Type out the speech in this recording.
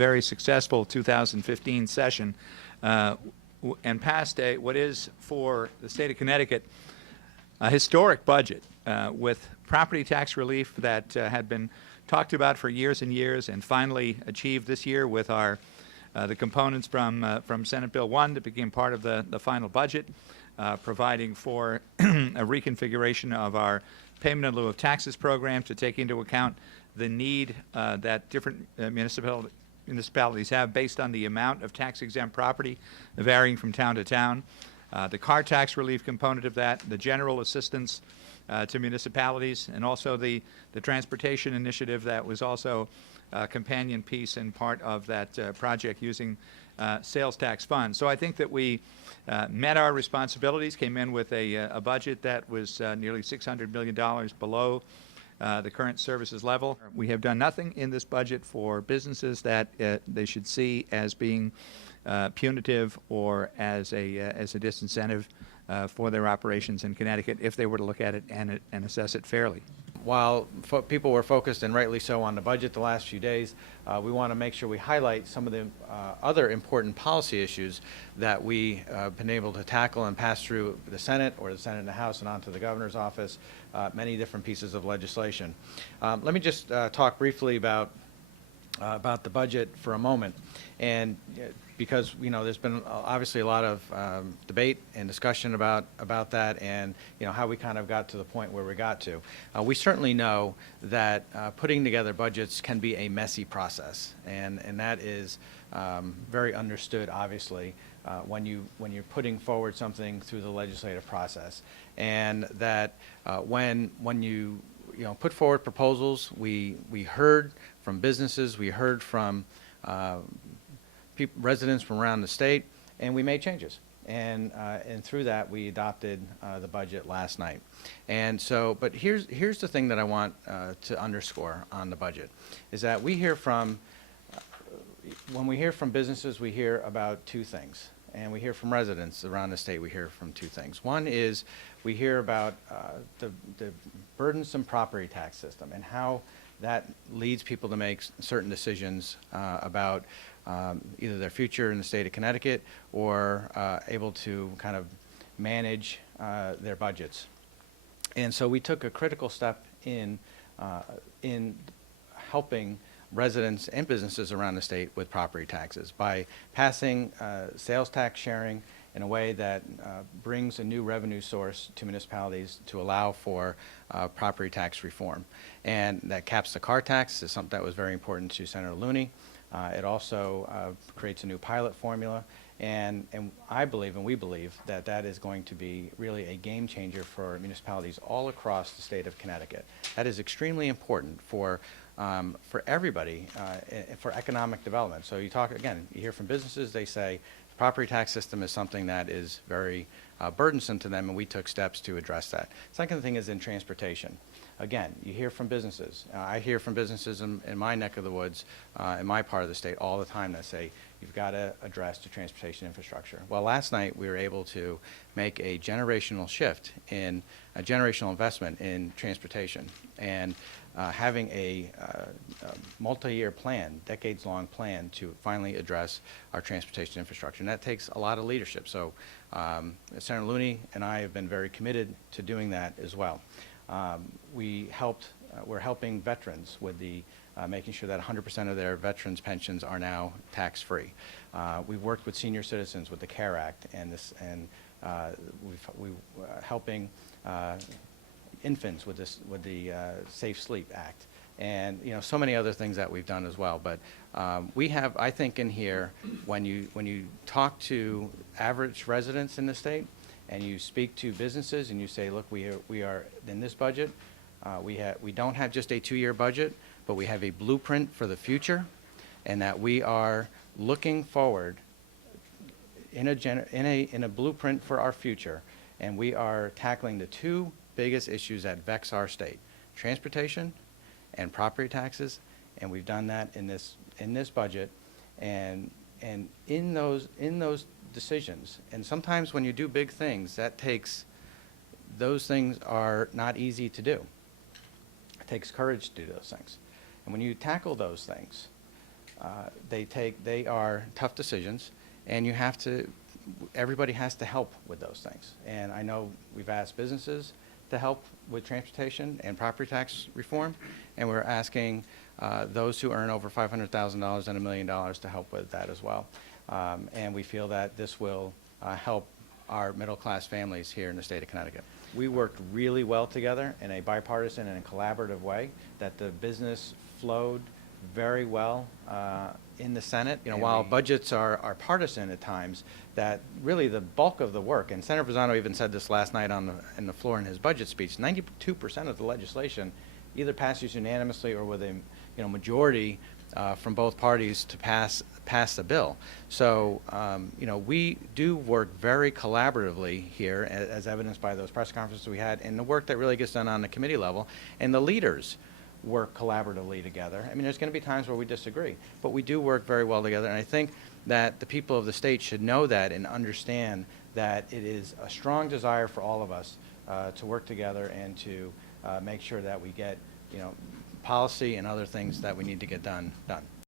very successful 2015 session and passed what is for the state of Connecticut a historic budget with property tax relief that had been talked about for years and years, and finally achieved this year with the components from Senate Bill 1 that became part of the final budget, providing for a reconfiguration of our payment in lieu of taxes program to take into account the need that different municipalities have based on the amount of tax-exempt property varying from town to town. The car tax relief component of that, the general assistance to municipalities, and also the transportation initiative that was also a companion piece and part of that project using sales tax funds. So I think that we met our responsibilities, came in with a budget that was nearly $600 million below the current services level. We have done nothing in this budget for businesses that they should see as being punitive or as a disincentive for their operations in Connecticut if they were to look at it and assess it fairly. While people were focused, and rightly so, on the budget the last few days, we want to make sure we highlight some of the other important policy issues that we have been able to tackle and pass through the Senate or the Senate and the House and onto the governor's office, many different pieces of legislation. Let me just talk briefly about the budget for a moment, and because there's been obviously a lot of debate and discussion about that, and how we kind of got to the point where we got to. We certainly know that putting together budgets can be a messy process, and that is very understood, obviously, when you're putting forward something through the legislative process, and that when you put forward proposals, we heard from businesses, we heard from residents from around the state, and we made changes. And through that, we adopted the budget last night. And so, but here's the thing that I want to underscore on the budget, is that we hear from, when we hear from businesses, we hear about two things. And we hear from residents around the state, we hear from two things. One is we hear about the burdensome property tax system and how that leads people to make certain decisions about either their future in the state of Connecticut or able to kind of manage their budgets. And so we took a critical step in helping residents and businesses around the state with property taxes by passing sales tax sharing in a way that brings a new revenue source to municipalities to allow for property tax reform. And that caps the car tax is something that was very important to Senator Looney. It also creates a new pilot formula, and I believe, and we believe, that that is going to be really a game changer for municipalities all across the state of Connecticut. That is extremely important for everybody, for economic development. So you talk, again, you hear from businesses, they say the property tax system is something that is very burdensome to them, and we took steps to address that. Second thing is in transportation. Again, you hear from businesses. I hear from businesses in my neck of the woods, in my part of the state, all the time that say, you've got to address the transportation infrastructure. Well, last night we were able to make a generational shift in a generational investment in transportation, and having a multi-year plan, decades-long plan to finally address our transportation infrastructure. And that takes a lot of leadership. So Senator Looney and I have been very committed to doing that as well. We're helping veterans with the making sure that 100% of their veterans' pensions are now tax-free. We've worked with senior citizens with the CARE Act, and we're helping infants with the Safe Sleep Act, and so many other things that we've done as well. But we have, I think, in here, when you talk to average residents in the state, and you speak to businesses and you say, look, we are in this budget, we don't have just a 2-year budget, but we have a blueprint for the future, and that we are looking forward in a blueprint for our future, and we are tackling the two biggest issues that vex our state: transportation and property taxes, and we've done that in this budget, and in those decisions. And sometimes when you do big things, those things are not easy to do. It takes courage to do those things. And when you tackle those things, they are tough decisions, and everybody has to help with those things. And I know we've asked businesses to help with transportation and property tax reform, and we're asking those who earn over $500,000 and $1 million to help with that as well. And we feel that this will help our middle-class families here in the state of Connecticut. We worked really well together in a bipartisan and a collaborative way, that the business flowed very well in the Senate. You know, while budgets are partisan at times, that really the bulk of the work, and Senator Pisano even said this last night in the floor in his budget speech, 92% of the legislation either passes unanimously or with a majority from both parties to pass the bill. So we do work very collaboratively here, as evidenced by those press conferences we had, and the work that really gets done on the committee level, and the leaders work collaboratively together. I mean, there's going to be times where we disagree, but we do work very well together, and I think that the people of the state should know that and understand that it is a strong desire for all of us to work together and to make sure that we get policy and other things that we need to get done.